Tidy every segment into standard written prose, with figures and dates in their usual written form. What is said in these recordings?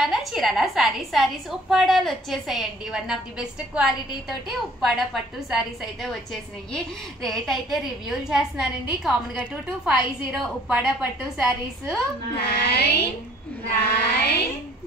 Chirala sarees ఉప్పాడాలు వచ్చేసాయండి. One of the best quality తోటి ఉప్పాడ పట్టు సారీస్ అయితే వచ్చేసినాయి. రేట్ అయితే రివ్యూలు చేస్తున్నానండి. కామన్ గా 2250 ఉప్పాడ పట్టు సారీస్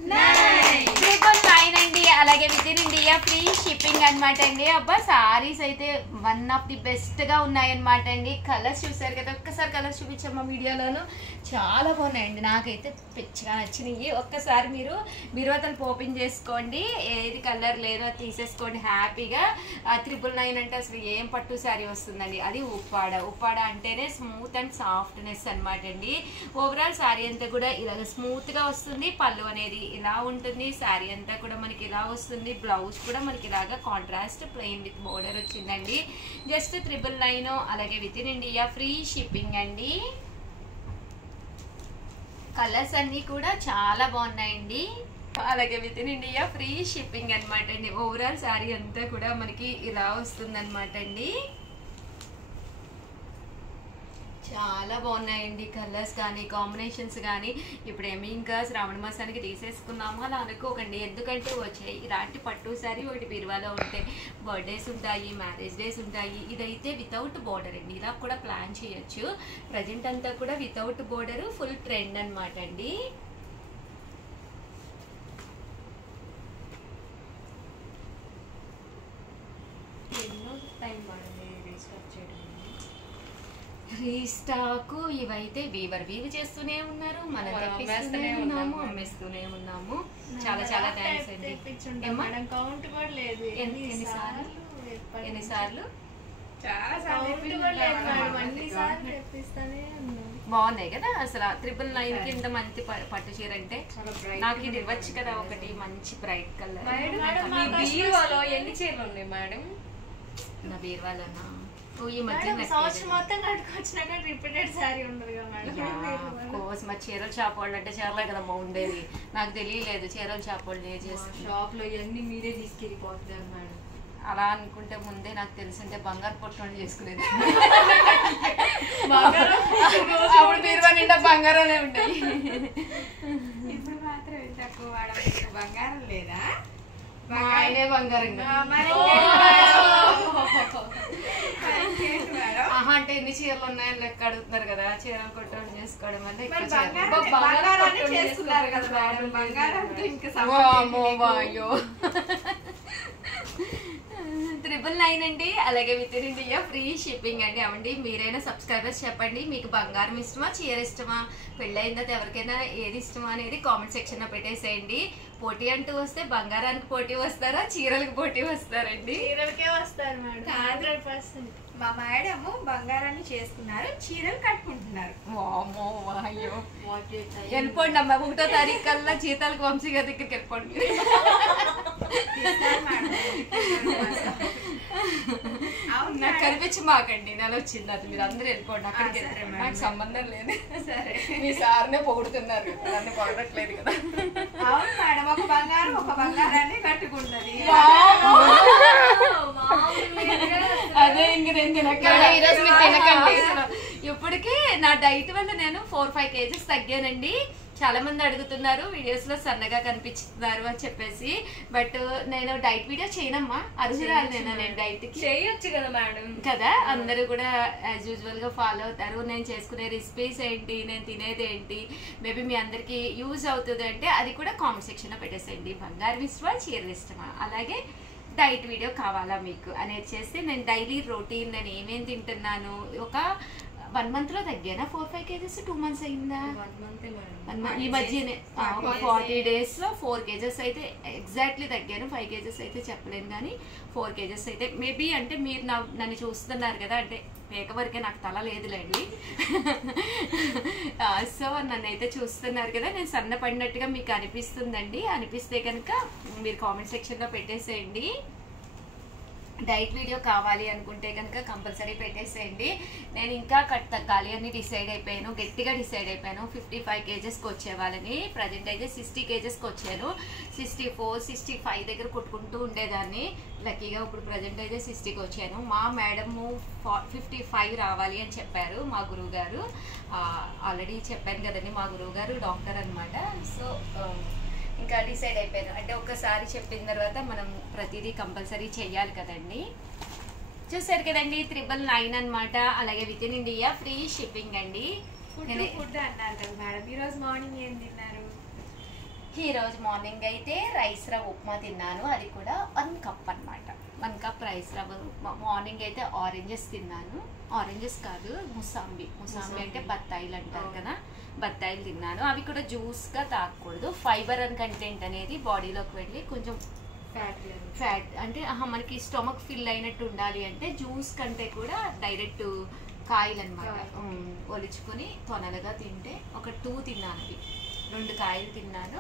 999 అండి. అలాగే with in India free shipping అనమాట అండి. అబ్బా సారీస్ అయితే వన్ ఆఫ్ ది బెస్ట్ గా ఉన్నాయన్నమాట అండి. కలర్స్ చూసారు కదా, ఒక్కసారి కలర్స్ చూపించాము వీడియోలోను. చాలా బాగున్నాయండి, నాకైతే పిచ్చిగా నచ్చినాయి. ఒక్కసారి మీరు బీరువాతలు ఓపెన్ చేసుకోండి, ఏది కలర్ లేదో అది తీసేసుకోండి హ్యాపీగా. 999 అంటే అసలు ఏం పట్టు శారీ వస్తుందండి. అది ఉప్పాడ అంటేనే స్మూత్ అండ్ సాఫ్ట్నెస్ అనమాట అండి. ఓవరాల్ శారీ అంతా కూడా ఇలాగ స్మూత్ గా వస్తుంది. పళ్ళు అనేది ఇలా ఉంటుంది, శారీ అంతా కూడా మనకి ఇలా వస్తుంది. బ్లౌజ్ కూడా మనకి ఇలాగా కాంట్రాస్ట్ ప్లెయిన్ విత్ బోర్డర్ వచ్చిందండి. జస్ట్ 999. అలాగే with in India free shipping అండి. కలర్స్ అన్ని కూడా చాలా బాగున్నాయండి. అలాగే with in India free shipping అనమాట అండి. ఓవరాల్ శారీ అంతా కూడా మనకి ఇలా వస్తుంది అనమాట అండి. చాలా బాగున్నాయండి కలర్స్ కానీ కాంబినేషన్స్ కానీ. ఇప్పుడేమి ఇంకా శ్రావణ మాసానికి తీసేసుకున్నాము అలా అనుకోకండి, ఎందుకంటే వచ్చాయి ఇలాంటి పట్టు శారీ ఒకటి బీరువాలో ఉంటే బర్త్డేస్ ఉంటాయి, మ్యారేజ్ డేస్ ఉంటాయి. ఇదైతే వితౌట్ బోర్డర్ అండి, ఇలా కూడా ప్లాన్ చేయొచ్చు. ప్రజెంట్ అంతా కూడా వితౌట్ బోర్డర్ ఫుల్ ట్రెండ్ అనమాట అండి. రీస్టాక్ ఇవైతే వీవ్ చేస్తూనే ఉన్నారు, మనం తెప్పిస్తూనే ఉన్నాము, అమ్మేస్తూనే ఉన్నాము. చాలా చాలా థ్యాంక్స్ అండి. ఎన్నిసార్లు బాగున్నాయి కదా అసలు. 999 కి ఇంత మంచి పట్టు చీర అంటే నాకు ఇది ఇవ్వచ్చు కదా ఒకటి మంచి బ్రైట్ కలర్. ఎన్ని చీరలు ఉన్నాయి మేడం నా బీరువాలోనా? ఈ చీరల షాప్ వాళ్ళు అంటే చీరలే కదా బాగుండేది, నాకు తెలియలేదు చీరల షాప్ వాళ్ళు షాప్ లో ఇవన్నీ మీరే తీసుకెళ్ళిపోతున్నారు మేడం. అలా అనుకుంటే ముందే నాకు తెలిసింటే బంగారు పొట్టు చేసుకునేది. అప్పుడు బీరువా నిండా బంగారాలే ఉంటాయి. ఇప్పుడు మాత్రం తక్కువ బంగారం లేదా? ఆయనే బంగారం అంటే ఎన్ని చీరలు ఉన్నాయని లెక్క అడుగుతున్నారు కదా. చీరలు కొట్టడం చేసుకోవడం అంటే అయ్యో 999 అండి. అలాగే with in India free shipping అండి. అవండి మీరైనా సబ్స్క్రైబర్స్ చెప్పండి, మీకు బంగారం ఇష్టమా, చీర ఇష్టమా, పెళ్ళైన తర్వాత ఎవరికైనా ఏది ఇష్టమా అనేది కామెంట్ సెక్షన్ లో పెట్టేసేయండి. పోటీ అంటూ వస్తే బంగారానికి పోటీ వస్తారా, చీరలకు పోటీ వస్తారండి? చీరలకే వస్తారు మేడం 100%. మా మేడము బంగారాన్ని చేసుకున్నారు, చీరలు కట్టుకుంటున్నారు. వెళ్ళిపోండి అమ్మా, 1వ తారీఖు కల్లా జీతాలకు వంశీ గారి దగ్గరికి వెళ్ళిపోండి. నాకు కనిపించి మాకండి, నెల వచ్చింది అది మీరు అందరూ వెళ్ళిపోండి అక్కడికి. నాకు సంబంధం లేదు. సరే మీ సార్నే పొగుడుతున్నారు, నన్ను పొగడట్లేదు కదా. అవును మేడం, ఒక బంగారాన్ని కట్టుకుంటది. అదే ఇంక నేను తినకండి ఈరోజు, మీరు తినకండి. ఇప్పటికీ నా డైట్ వల్ల నేను 4-5 kgs తగ్గానండి. చాలా మంది అడుగుతున్నారు వీడియోస్ లో సన్నగా కనిపిస్తున్నారు అని చెప్పేసి. బట్ నేను డైట్ వీడియో చేయనమ్మా, అర్జురాలు నేను డైట్ కి చేయొచ్చు కదా మేడం కదా. అందరూ కూడా యాజ్ యూజువల్ గా ఫాలో అవుతారు. నేను చేసుకునే రెసిపీస్ ఏంటి, నేను తినేది ఏంటి, మేబీ మీ అందరికి యూజ్ అవుతుంది అంటే అది కూడా కామెంట్ సెక్షన్ లో పెట్టేసేయండి. బంగారం ఇష్టమా, చీరలు ఇష్టమా, అలాగే డైట్ వీడియో కావాలా మీకు అనేది చేస్తే నేను డైలీ రొటీన్ నేను ఏమేమి తింటున్నాను. ఒక 1 month లో తగ్గానా 4-5 kgs? 2 months అయిందా? 1 month ఈ మధ్యనే 40 days లో 4 kgs అయితే ఎగ్జాక్ట్లీ తగ్గాను. 5 kgs అయితే చెప్పలేను కానీ 4 kgs అయితే మేబీ. అంటే మీరు నన్ను చూస్తున్నారు కదా, అంటే పేక వరకే నాకు తల లేదులేండి. సో నన్ను అయితే చూస్తున్నారు కదా, నేను సన్న పడినట్టుగా మీకు అనిపిస్తుందండి. అనిపిస్తే కనుక మీరు కామెంట్ సెక్షన్లో పెట్టేసేయండి. డైట్ వీడియో కావాలి అనుకుంటే కనుక కంపల్సరీ పెట్టేసేయండి. నేను ఇంకా తగ్గాలి అని డిసైడ్ అయిపోయాను, గట్టిగా డిసైడ్ అయిపోయాను. 55 kgsకి వచ్చేవాళ్ళని, ప్రజెంట్ అయితే 60 kgsకి వచ్చాను. 64, 65 దగ్గర కొట్టుకుంటూ ఉండేదాన్ని. లక్కీగా ఇప్పుడు ప్రజెంట్ అయితే 60కి వచ్చాను. మా మేడము 55 రావాలి అని చెప్పారు మా గురువు గారు. ఆల్రెడీ చెప్పాను కదండి, మా గురువు గారు డాక్టర్ అనమాట. సో ఇంకా డిసైడ్ అయిపోయాను. అంటే ఒక్కసారి చెప్పిన తర్వాత మనం ప్రతిదీ కంపల్సరీ చెయ్యాలి కదండి. చూసారు కదండి 999 అనమాట. అలాగే with in India free shipping అండి. ఫుడ్ అన్నారు కదా మేడం, ఈరోజు మార్నింగ్ ఏం తిన్నారు? ఈ రోజు మార్నింగ్ అయితే రైస్ రవ్వ ఉప్మా తిన్నాను. అది కూడా 1 కప్ అనమాట. 1 కప్ రైస్ రవ్వ ఉప్మా. మార్నింగ్ అయితే ఆరెంజెస్ తిన్నాను. ఆరెంజెస్ కాదు, ముసాంబి అంటే బత్తాయిలు అంటారు కదా, బత్తాయిలు తిన్నాను. అవి కూడా జ్యూస్గా తాగకూడదు. ఫైబర్ అండ్ కంటెంట్ అనేది బాడీలోకి వెళ్ళి కొంచెం ఫ్యాట్ అంటే మనకి స్టొమక్ ఫిల్ అయినట్టు ఉండాలి అంటే జ్యూస్ కంటే కూడా డైరెక్ట్ కాయలు అనమాట ఒలుచుకొని తొనలుగా తింటే. ఒక 2 తిన్నాను. 2 కాయలు తిన్నాను.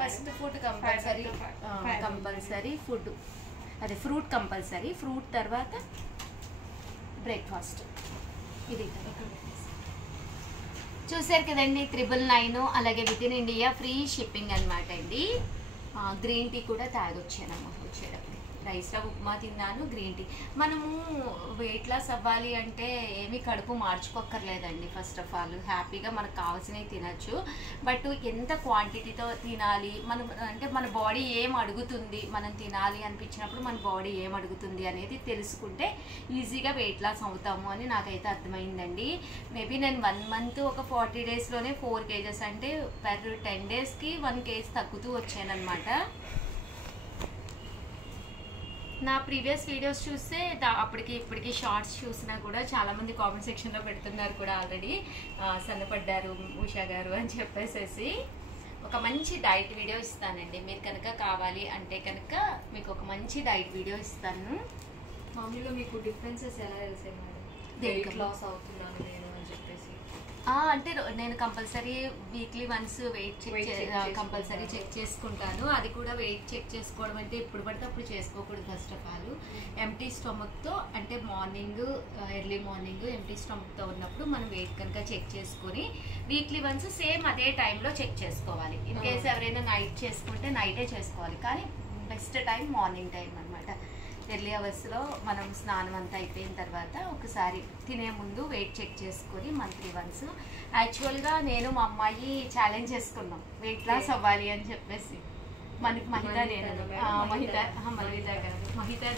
ఫస్ట్ ఫుడ్ కంపల్సరీ ఫుడ్ అదే ఫ్రూట్ కంపల్సరీ. ఫ్రూట్ తర్వాత బ్రేక్ఫాస్ట్. ఇది చూసారు కదండి 999. అలాగే with in India free shipping అనమాట అండి. గ్రీన్ టీ కూడా తాగొచ్చానమ్మా వచ్చేటప్పుడు. రైస్ రవ్వ ఉప్మా తిన్నాను, గ్రీన్ టీ. మనము వెయిట్ లాస్ అవ్వాలి అంటే ఏమీ కడుపు మార్చుకోక్కర్లేదండి. ఫస్ట్ ఆఫ్ ఆల్ హ్యాపీగా మనకు కావాల్సినవి తినచ్చు. బట్ ఎంత క్వాంటిటీతో తినాలి, మనం అంటే మన బాడీ ఏం అడుగుతుంది, మనం తినాలి అనిపించినప్పుడు మన బాడీ ఏం అడుగుతుంది అనేది తెలుసుకుంటే ఈజీగా వెయిట్ లాస్ అవుతాము అని నాకైతే అర్థమైందండి. మేబీ నేను 1 మంత్ ఒక 40 డేస్లోనే 4 kgs అంటే పర్ 10 డేస్కి 1 kg తగ్గుతూ వచ్చానమాట. నా ప్రీవియస్ వీడియోస్ చూస్తే అప్పటికి ఇప్పటికి షార్ట్స్ చూసినా కూడా చాలామంది కామెంట్ సెక్షన్లో పెడుతున్నారు కూడా ఆల్రెడీ సన్నపడ్డారు ఉషా గారు అని చెప్పేసేసి. ఒక మంచి డైట్ వీడియో ఇస్తానండి. మీరు కనుక కావాలి అంటే కనుక మీకు ఒక మంచి డైట్ వీడియో ఇస్తాను. మామూలుగా మీకు డిఫరెన్సెస్ ఎలా తెలిసాయి మేడం? వెయిట్ లాస్ అవుతున్నాను నేను అని చెప్పేసి. అంటే నేను compulsory weekly once weight check compulsory check చేసుకుంటాను. అది కూడా వెయిట్ చెక్ చేసుకోవడం అంటే ఎప్పుడు పడితే అప్పుడు చేసుకోకూడదు. ఫస్ట్ ఆఫ్ ఆల్ ఎంటీ స్టమక్తో అంటే మార్నింగ్ ఎర్లీ మార్నింగ్ ఎంటీ స్టమక్తో ఉన్నప్పుడు మనం వెయిట్ కనుక చెక్ చేసుకొని వీక్లీ వన్స్ సేమ్ అదే టైంలో చెక్ చేసుకోవాలి. ఇన్ కేస్ ఎవరైనా నైట్ చేసుకుంటే నైటే చేసుకోవాలి, కానీ బెస్ట్ టైం మార్నింగ్ టైం అనమాట. ఎర్లీ అవర్స్లో మనం స్నానం అంతా అయిపోయిన తర్వాత ఒకసారి తినే ముందు వెయిట్ చెక్ చేసుకొని మంత్లీ వన్స్. యాక్చువల్గా నేను మా అమ్మాయి ఛాలెంజ్ చేసుకున్నాం వెయిట్ లాస్ అవ్వాలి అని చెప్పేసి. మహిత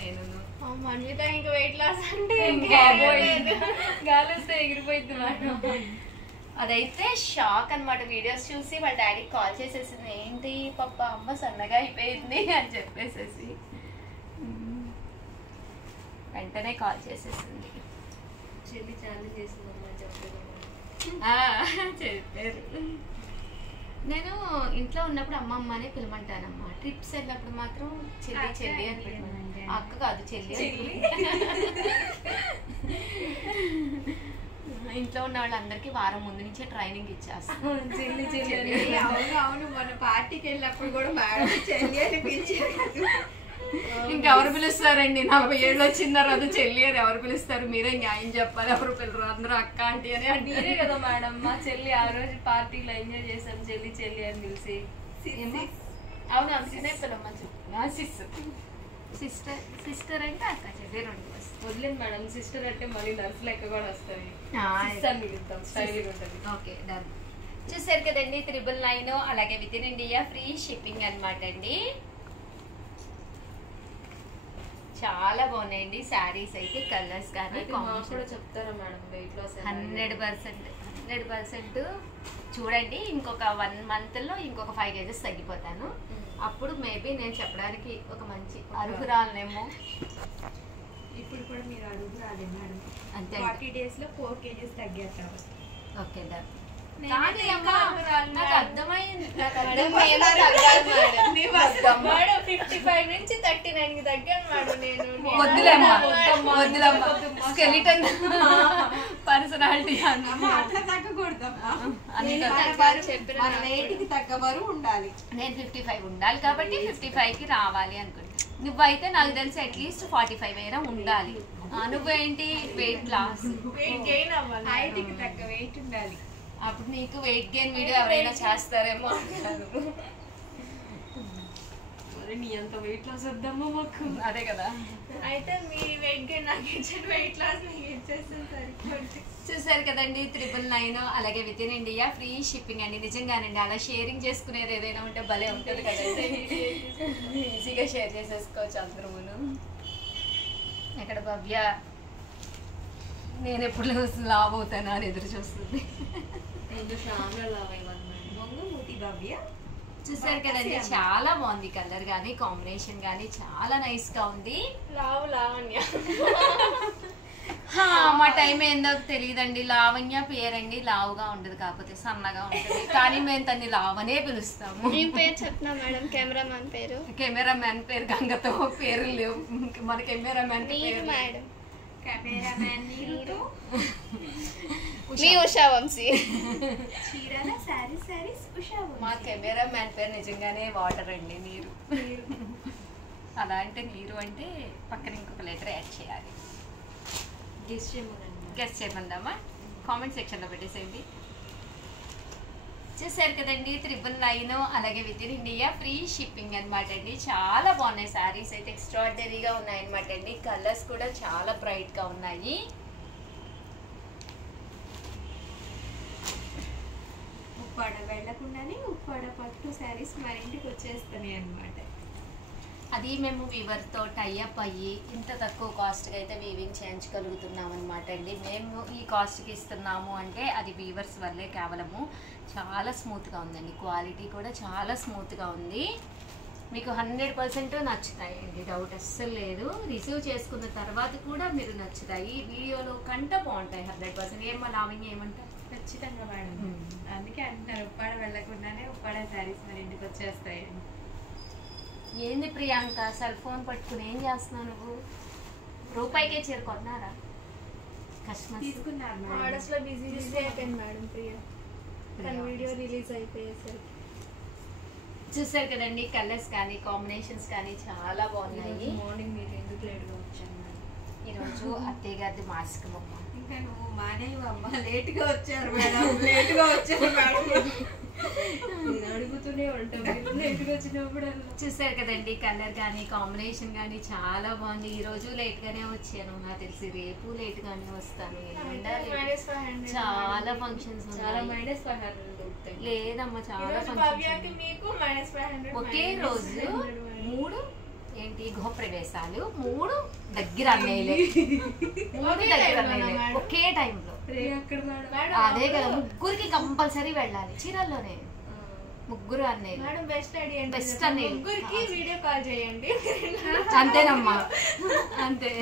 నేను మన్విత ఇంకా వెయిట్ లాస్ అంటే గాలిస్తే ఎగిరిపోయింది మేడం. అదైతే షాక్ అనమాట. వీడియోస్ చూసి వాళ్ళ డాడీకి కాల్ చేసేసింది, ఏంటి పాప అమ్మ సన్నగా అయిపోయింది అని చెప్పేసేసి. వెంటనే కాల్ చేసేసింది. చెల్లి ఛాలెంజ్ చేసిందమ్మా చెప్పారు. నేను ఇంట్లో ఉన్నప్పుడు అమ్మ అనే పిలమంటానమ్మా. ట్రిప్స్ వెళ్ళినప్పుడు మాత్రం చెల్లి చెల్లి అని పిలమంటే అక్క కాదు చెల్లి. ఇంట్లో ఉన్న వాళ్ళందరికీ వారం ముందు నుంచే ట్రైనింగ్ ఇచ్చేస్తాను. చెల్లి చెల్లి. అవును మన పార్టీకి వెళ్ళినప్పుడు కూడా మేడం చెల్లి అని పిలిచారు. ఇంకెవరు పిలుస్తారండి? 40 ఏళ్ళు వచ్చిన తర్వాత చెల్లి అని ఎవరు పిలుస్తారు? మీరే న్యాయం చెప్పాలి. ఎవరు పిల్లరు? అందరూ అక్క ఆంటీ అని. మీరే కదా మేడం మా చెల్లి ఆ రోజు పార్టీలో ఎంజాయ్ చేశాను చెల్లి చెల్లి అని పిలిచి. అవును అందుకనే పిలవమని సిస్టర్ అంటే అక్క చెల్లి 2 వదిలేదు మేడం. సిస్టర్ అంటే మళ్ళీ నర్స్ లెక్క కూడా వస్తుంది. స్టైల్గా ఉంటుంది. Okay done. చూసారు కదండి 999. అలాగే with in India free shipping అనమాట అండి. చాలా బాగున్నాయండి శారీస్ అయితే. కలర్స్ కానీ కూడా చెప్తారా మేడం వెయిట్ లాస్? 100% చూడండి. ఇంకొక 1 మంత్లో ఇంకొక 5 kgs తగ్గిపోతాను. అప్పుడు మేబీ నేను చెప్పడానికి ఒక మంచి అర్హురాలనేమో. ఇప్పుడు కూడా మీరు అడుగురాలే మేడం. అంతే 40 days లో 4 kgs తగ్గారు కాబట్టి. Okay done. నాకు అర్థమైంది. 55 నుంచి 39 కి తగ్గాను మేడం నేను. వద్దులేమ్మా స్కెలిటన్ పర్సనాలిటీ అట్లా తగ్గకూడదమ్మా. మన వెయిట్కి తగ్గ బరువు ఉండాలి. నేను 55 ఉండాలి కాబట్టి 55కి రావాలి అనుకుంటా. నువ్వైతే నాకు తెలిసి అట్లీస్ట్ 45 అయినా ఉండాలి. నువ్వేంటి వెయిట్ లాస్? వెయిట్ గెయిన్ అవ్వాలి. హైట్కి తగ్గ వెయిట్ ఉండాలి. అప్పుడు నీకు వెయిట్ గెయిన్ వీడియో ఎవరైనా చేస్తారేమో. అరే నీ అంత వెయిట్ లాస్ వద్దామా మాకు. అదే కదా. అయితే మీ వెయిట్ గెయిన్ నాకు ఇచ్చిన వెయిట్ లాస్ మీకు ఇచ్చేస్తాను సరిపోతుంది. చూసారు కదండి 999, అలాగే with in India free shipping అండి. నిజంగానండి అలా షేరింగ్ చేసుకునేది ఏదైనా ఉంటే భలే ఉంటుంది కదండి. ఈజీగా షేర్ చేసేసుకోవచ్చు అందరూను. ఎక్కడ భవ్య నేను ఎప్పుడు లావ్ అవుతానా అని ఎదురు చూస్తుంది. ముందు శ్యామ్లో లావ్ అయ్యాను. మొంగు మూతి భవ్య. చూసారు కదండి చాలా బాగుంది కలర్ కానీ కాంబినేషన్ కానీ చాలా నైస్ గా ఉంది. లావణ్య మా టైం ఏందో తెలియదండి. లావణ్య పేరండి, లావుగా ఉండదు కాకపోతే సన్నగా ఉంటుంది, కానీ మేము తన్ని లావనే పిలుస్తాము. మీ పేరు చెప్పినా మేడం, కెమెరామ్యాన్ పేరు? కెమెరామ్యాన్ పేరు గంగతో పేరు లేవు మన కెమెరామ్యాన్ మీరు మేడం. కెమెరామ్యాన్ నీరుతో మీ ఉషా వంశీ. చీరల సారీస్ ఉషా మా కెమెరామ్యాన్ పేరు నిజంగానే వాటర్ అండి, నీరు. అలా అంటే నీరు అంటే పక్కన ఇంకొక లెటర్ యాడ్ చేయాలి. గెస్ట్ చేయమందామా? కామెంట్ సెక్షన్లో పెట్టేసేయండి. చూసారు కదండి 999, అలాగే with in India free shipping అనమాట అండి. చాలా బాగున్నాయి శారీస్ అయితే, ఎక్స్ట్రాడినరీగా ఉన్నాయి అనమాట అండి. కలర్స్ కూడా చాలా బ్రైట్గా ఉన్నాయి. ఉప్పాడ వెళ్ళకుండానే ఉప్పాడ పట్టు శారీస్ మన ఇంటికి వచ్చేస్తాయి అన్నమాట. అది మేము వీవర్తో టైఅప్ అయ్యి ఇంత తక్కువ కాస్ట్కి అయితే వీవింగ్ చేయించగలుగుతున్నాం అనమాట అండి. మేము ఈ కాస్ట్కి ఇస్తున్నాము అంటే అది వీవర్స్ వల్లే కేవలము. చాలా స్మూత్గా ఉందండి, క్వాలిటీ కూడా చాలా స్మూత్గా ఉంది. మీకు 100% నచ్చుతాయండి, డౌట్ అస్సలు లేదు. రిసీవ్ చేసుకున్న తర్వాత కూడా మీరు నచ్చుతాయి. వీడియోలో కంట బాగుంటాయి 100%. ఏమో లావింగ్ ఏమంటారు? ఖచ్చితంగా మేడం. అందుకే అంటున్నారు ఉప్పాడ వెళ్ళకుండానే ఉప్పాడ శారీస్ మన ఇంటికి వచ్చేస్తాయండి. ఏంది ప్రియాంక సెల్ ఫోన్ పట్టుకుని ఏం చేస్తున్నావు నువ్వు? రూపాయికే చేరుకున్నారా కస్టమర్స్? తీసుకున్నారు మేడం. ఆర్డర్స్ లో బిజీ అయిపోయింది మేడం ప్రియ. తన వీడియో రిలీజ్ అయిపోయేసరికి. చూసారు కదండి కలర్స్ కానీ కాంబినేషన్స్ కానీ చాలా బాగున్నాయి. మార్నింగ్ మీరు ఎందుకు లేట్గా వచ్చాను మేడం? ఈరోజు అత్తయ్య గారిది మాస్క్ బొమ్మ. ఇంకా నువ్వు మానేవు అమ్మ, లేట్గా వచ్చారు మేడం, లేట్గా వచ్చారు మేడం. నేను అడుగుతూనే ఉంటాను మీరు లేట్గా వచ్చినప్పుడు. చూసారు కదండి కలర్ కానీ కాంబినేషన్ కానీ చాలా బాగుంది. ఈ రోజు లేట్ గానే వచ్చాను, నాకు తెలిసి రేపు లేట్ గానే వస్తాను. చాలా ఫంక్షన్స్ చాలా ఉన్నాయి. -500 దొరుకుతాయి. లేదమ్మా చాలా భవ్యాకి ఫంక్షన్స్ మీకు -500 ఒకే రోజు 3 ఏంటి గృహప్రవేశాలు, 3 దగ్గర అన్నయ్యలే, 3 దగ్గర అన్నయ్యలే ఒకే టైంలో. అక్కడ మేడం అదే కదా, ముగ్గురికి కంపల్సరీ వెళ్ళాలి చీరల్లోనే. ముగ్గురు అన్నయ్యలు. Madam best idea. బెస్ట్ అన్నయ్యలు. ముగ్గురికి వీడియో కాల్ చేయండి. అంతేనమ్మా, అంతే.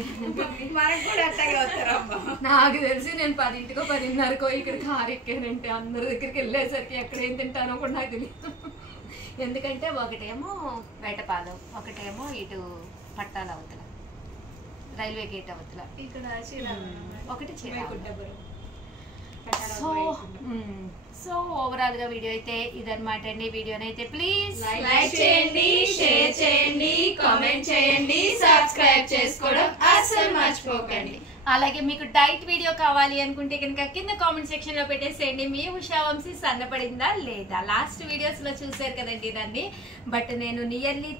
మనకు కూడా అట్టగా వస్తారమ్మా. నాకు తెలిసి నేను 10ంటికో 10:30కో ఇక్కడ కారు ఎక్కానంటే అందరి దగ్గరికి వెళ్ళేసరికి ఎక్కడ ఏం తింటానో కూడా నాకు తెలియదు. ఎందుకంటే ఒకటేమో వేటపాలెం, ఒకటేమో ఇటు పట్టాల అవతల, రైల్వే గేట్ అవతల, ఇక్కడ చీరాల ఒకటి వైకుంఠపురం. సో ఓవరాల్ గా వీడియో అయితే ఇదన్నమాట అండి. వీడియోనైతే ప్లీజ్ లైక్ చేయండి, షేర్ చేయండి, కామెంట్ చేయండి, సబ్స్క్రైబ్ చేసుకోవడం అస్సలు మర్చిపోకండి. అలాగే మీకు డైట్ వీడియో కావాలి అనుకుంటే కనుక కింద కామెంట్ సెక్షన్ లో పెట్టేసేయండి. మీ ఉషా వంశీ సన్నపడిందా లేదా? లాస్ట్ వీడియోస్ లో చూసారు కదండి దాన్ని. బట్ నేను నియర్లీ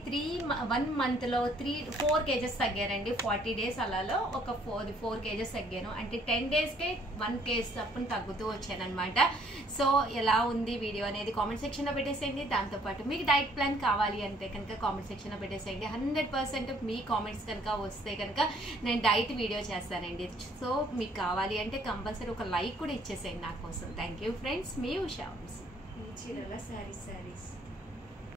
1 month లో 4 kgs తగ్గానండి. 40 days అలాలో ఒక 4 kgs తగ్గాను. అంటే 10 daysకే 1 kg తప్పున తగ్గుతూ వచ్చాను అనమాట. సో ఎలా ఉంది వీడియో అనేది కామెంట్ సెక్షన్ లో పెట్టేసేయండి. దాంతోపాటు మీకు డైట్ ప్లాన్ కావాలి అంటే కనుక కామెంట్ సెక్షన్ లో పెట్టేసేయండి. 100% మీ కామెంట్స్ కనుక వస్తే కనుక నేను డైట్ వీడియో చేస్తానండి. సో మీకు కావాలి అంటే కంపల్సరీ ఒక లైక్ కూడా ఇచ్చేసేయండి నా కోసం. థ్యాంక్ యూ ఫ్రెండ్స్, మీ ఉషా వంశీ. చీరల శారీస్